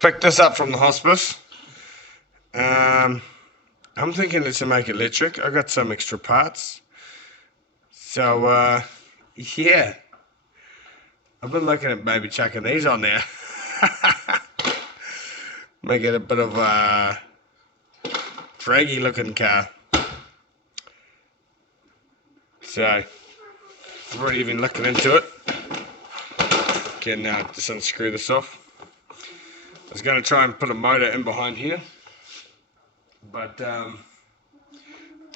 Picked this up from the hospice. I'm thinking to make it electric. I got some extra parts. So, yeah. I've been looking at maybe chucking these on there. Make it a bit of a draggy looking car. So, I've already been looking into it. Can just unscrew this off. I was going to try and put a motor in behind here, but the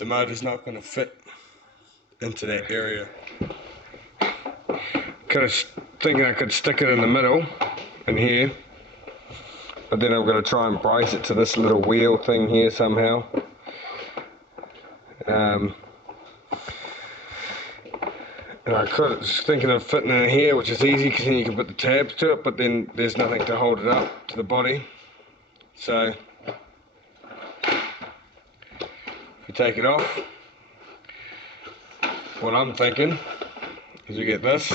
motor's not going to fit into that area. Kind of thinking I could stick it in the middle, in here, but then I'm going to try and brace it to this little wheel thing here somehow. And I was thinking of fitting it in here, which is easy because then you can put the tabs to it, but then there's nothing to hold it up to the body. So if you take it off, what I'm thinking is we get this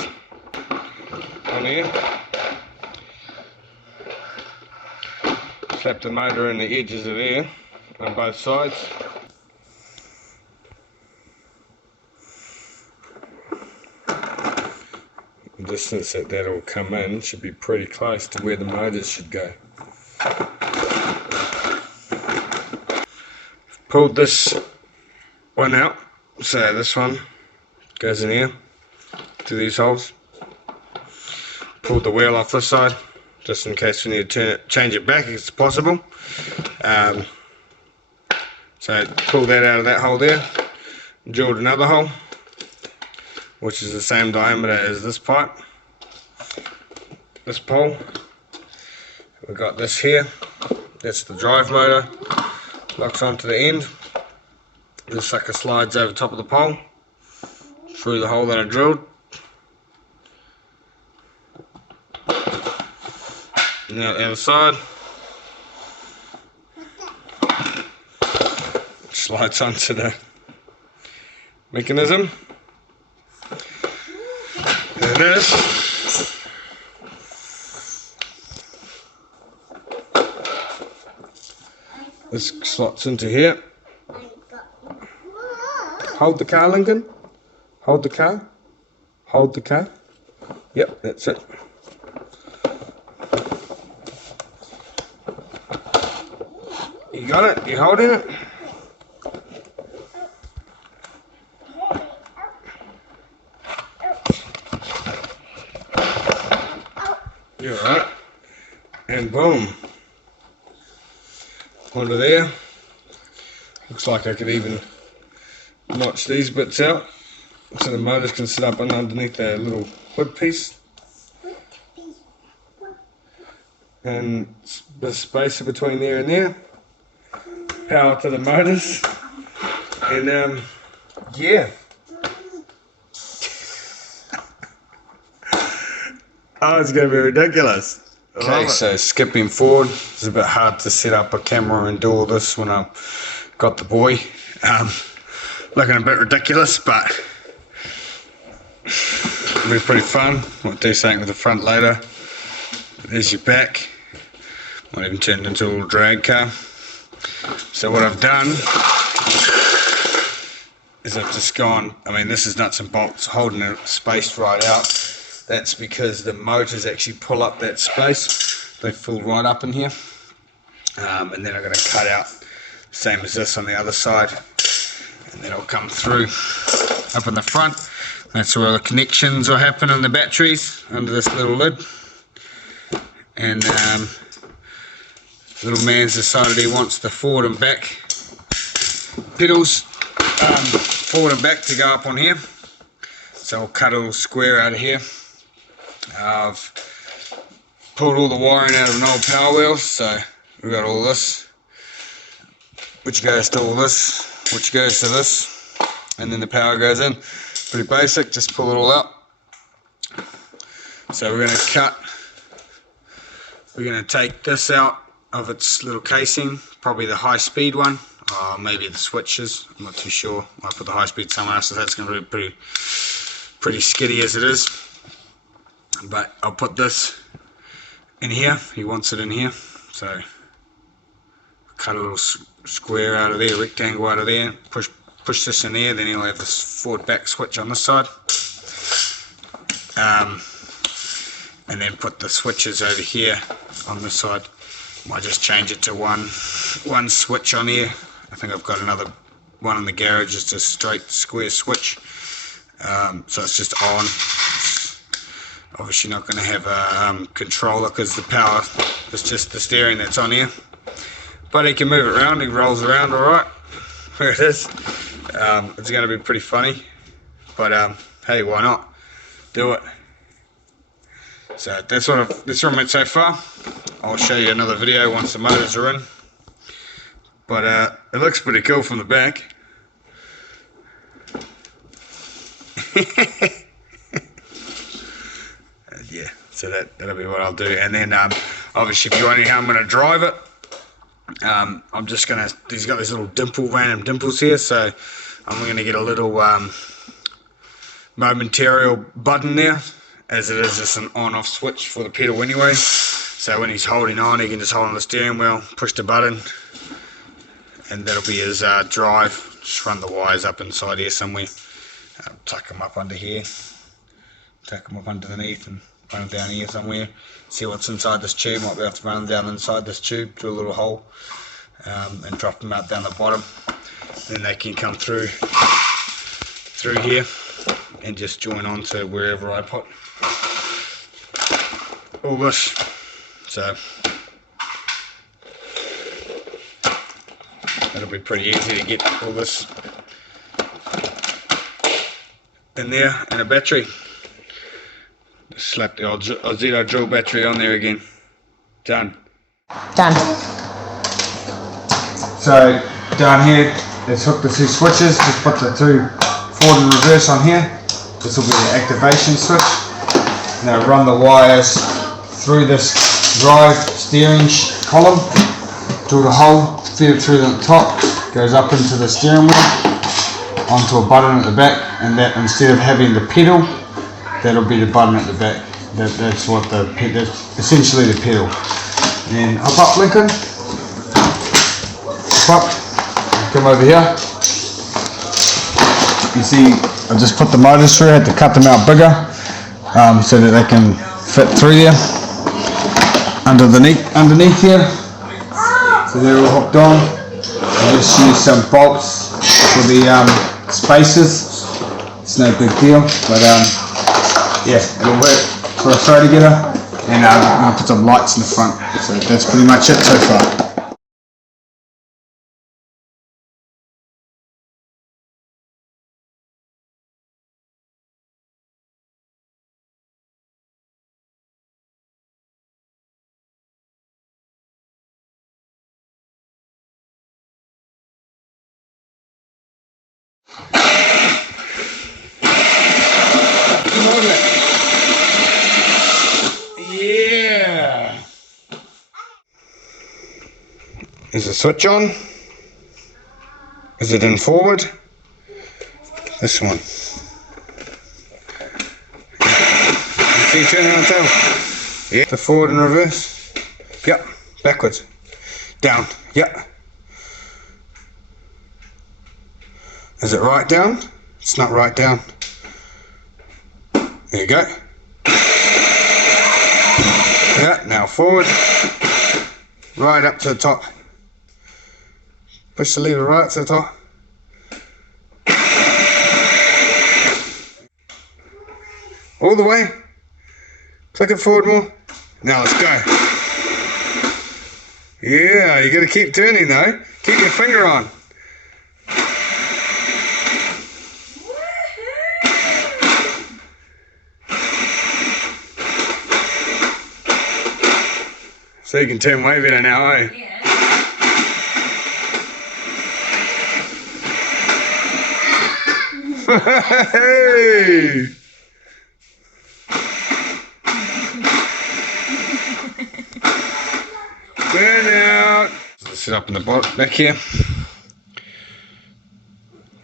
on here, slap the motor in the edges of there on both sides. The distance that'll come in should be pretty close to where the motors should go. Pulled this one out, so this one goes in here through these holes. Pulled the wheel off this side, just in case we need to change it back if it's possible. So pulled that out of that hole there, drilled another hole, which is the same diameter as this pipe, this pole. We've got this here, that's the drive motor, locks onto the end. This sucker slides over top of the pole, through the hole that I drilled. Now the other side, slides onto the mechanism. There it is. This slots into here. Hold the car, Lincoln. Hold the car. Hold the car. Yep, that's it. You got it? You holding it? You're alright. And boom. Onto there. Looks like I could even notch these bits out so the motors can sit up underneath that little hood piece. And the space between there and there. Power to the motors. And yeah. Oh, it's going to be ridiculous. Okay, so skipping forward, it's a bit hard to set up a camera and do all this when I've got the boy. Looking a bit ridiculous, but it'll be pretty fun. Might do something with the front later. There's your back. Might even turn it into a little drag car. So what I've done is I've just gone, I mean this is nuts and bolts, holding it spaced right out. That's because the motors actually pull up that space. They fill right up in here. And then I'm going to cut out, same as this on the other side. And then it'll come through up in the front. That's where the connections will happen in the batteries, under this little lid. And little man's decided he wants the forward and back pedals, forward and back to go up on here. So I'll cut a little square out of here. I've pulled all the wiring out of an old power wheel, so we've got all this, which goes to all this, which goes to this, and then the power goes in. Pretty basic, just pull it all out. So we're going to cut, we're going to take this out of its little casing, probably the high speed one, or maybe the switches, I'm not too sure. I'll put the high speed somewhere else, so that's going to be pretty skiddy as it is. But I'll put this in here, he wants it in here, So cut a little square out of there, rectangle out of there, push this in there, then he'll have this forward back switch on this side. And then put the switches over here on this side. Might just change it to one switch on here. I think I've got another one in the garage, just a straight square switch. So it's just on. It's obviously not going to have a controller because the power is just the steering that's on here. But he can move it around, he rolls around alright. There it is. It's going to be pretty funny. But hey, why not? Do it. So that's what I'm at so far. I'll show you another video once the motors are in. But it looks pretty cool from the back. Yeah, so that'll be what I'll do. And then obviously if you're wondering how I'm going to drive it, I'm just going to, he's got these little random dimples here, so I'm going to get a little momentary button there, as it is just an on-off switch for the pedal anyway. So when he's holding on, he can just hold on the steering wheel, push the button, and that'll be his drive. Just run the wires up inside here somewhere, tuck them up under here, tuck them up underneath, and run them down here somewhere. See what's inside this tube. Might be able to run them down inside this tube through a little hole, and drop them out down the bottom. Then they can come through here and just join on to wherever I put all this. So it'll be pretty easy to get all this in there, and a battery. Just slap the old Zero drill battery on there again. Done. Done. So down here, let's hook the two switches. Just put the two forward and reverse on here. This will be the activation switch. Now run the wires through this drive steering column to the hole, feed it through the top, goes up into the steering wheel, onto a button at the back, and that, instead of having the pedal, that'll be the button at the back. That's what that's essentially the pedal. And hop up, Lincoln. Hop up. Come over here. You see, I just put the motors through. I had to cut them out bigger so that they can fit through there. Underneath here. So they're all hooked on. I just used some bolts for the spacers. It's no big deal, but yeah, it'll work for a photo getter. And I'm going to put some lights in the front. So that's pretty much it so far. Yeah. Is the switch on? Is it in forward? This one. See, turn on itself. Yeah. The forward and reverse. Yep. Backwards. Down. Yep. Is it right down? It's not right down. There you go. Yeah, now forward. Right up to the top. Push the lever right to the top. All the way. Click it forward more. Now let's go. Yeah, you got to keep turning though. Keep your finger on. So you can turn way better now, eh? Yeah. Hey! Burn out! Let's sit up in the back here.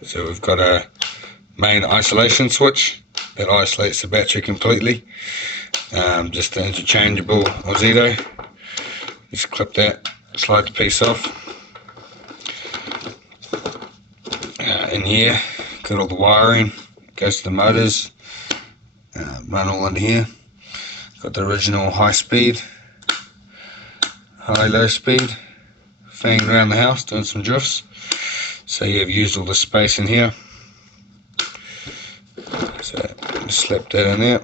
So we've got a main isolation switch that isolates the battery completely. Just the interchangeable Ozito. Just clip that, slide the piece off. In here, got all the wiring, goes to the motors, run all in here. Got the original high speed, high low speed, fanging around the house, doing some drifts. So you've used all the space in here. So just slip that in there.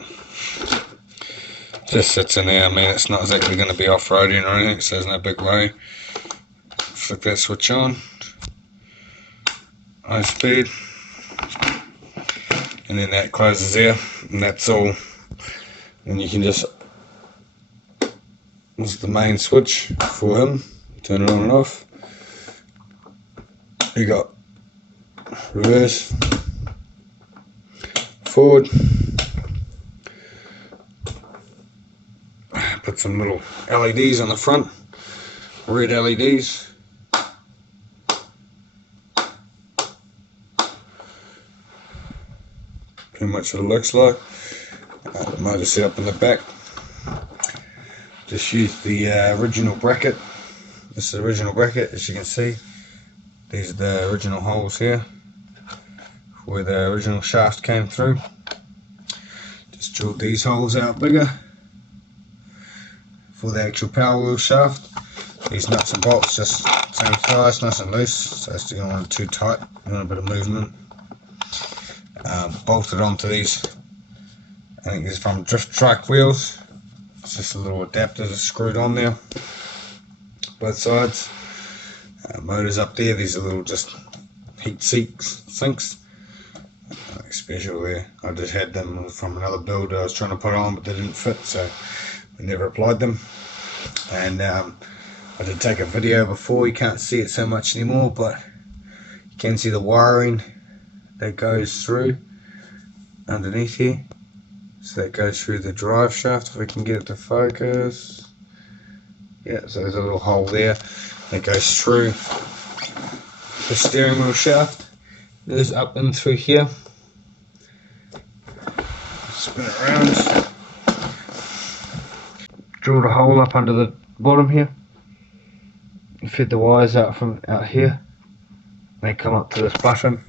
Just sits in there. I mean, it's not exactly going to be off-roading or anything, so there's no big worry. Flick that switch on. High speed. And then that closes there, and that's all. And you can just, this is the main switch for him. Turn it on and off. You got reverse, forward. Put some little LEDs on the front, red LEDs. Pretty much what it looks like. The motor set up in the back. Just use the original bracket. This is the original bracket, as you can see. These are the original holes here where the original shaft came through. Just drilled these holes out bigger for the actual power wheel shaft. These nuts and bolts just same size, nice and loose, so you don't want it too tight, you want a bit of movement. Bolted onto these, I think this is from drift trike wheels. It's just a little adapter that's screwed on there, both sides. Motors up there, these are little just heat sinks. Nothing special there. I just had them from another build I was trying to put on, but they didn't fit, so we never applied them. And I did take a video before. You can't see it so much anymore, but you can see the wiring that goes through underneath here. So that goes through the drive shaft, if we can get it to focus. Yeah, so there's a little hole there that goes through the steering wheel shaft. It goes up and through here. Spin it around. Drilled a hole up under the bottom here. Fed the wires out from out here. They come up to this button.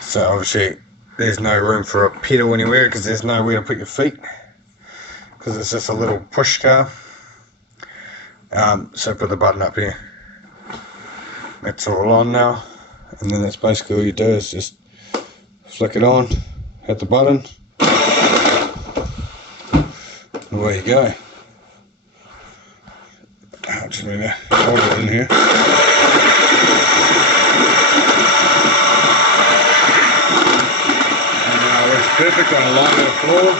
So obviously there's no room for a pedal anywhere because there's nowhere to put your feet, because it's just a little push car. So put the button up here. That's all on now, and then that's basically all you do is just flick it on, hit the button, and away you go. I just need to hold it in here. Perfect on a line of the floor.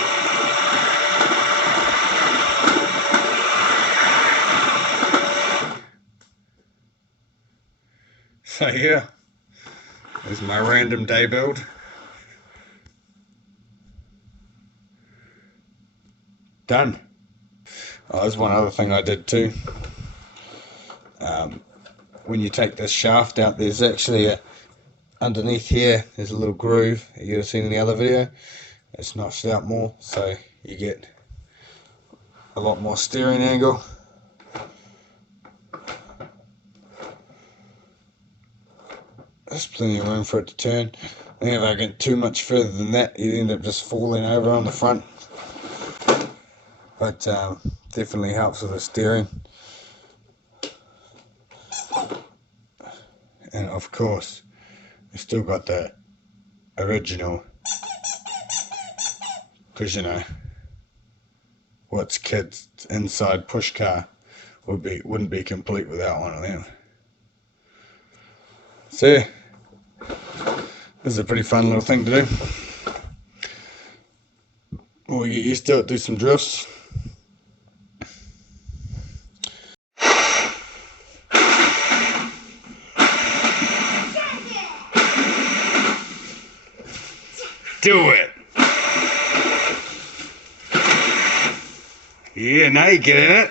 So yeah, this is my random day build. Done. Oh, there's one other thing I did too. When you take this shaft out, there's actually underneath here, there's a little groove that you've seen in the other video. It's notched out more, so you get a lot more steering angle. There's plenty of room for it to turn. I think if I get too much further than that, you'd end up just falling over on the front. But definitely helps with the steering. And of course, you still got the original, because you know, what's kids inside push car wouldn't be complete without one of them. So yeah, this is a pretty fun little thing to do. We'll get used to it, do some drifts. Do it! Yeah, now you get in it.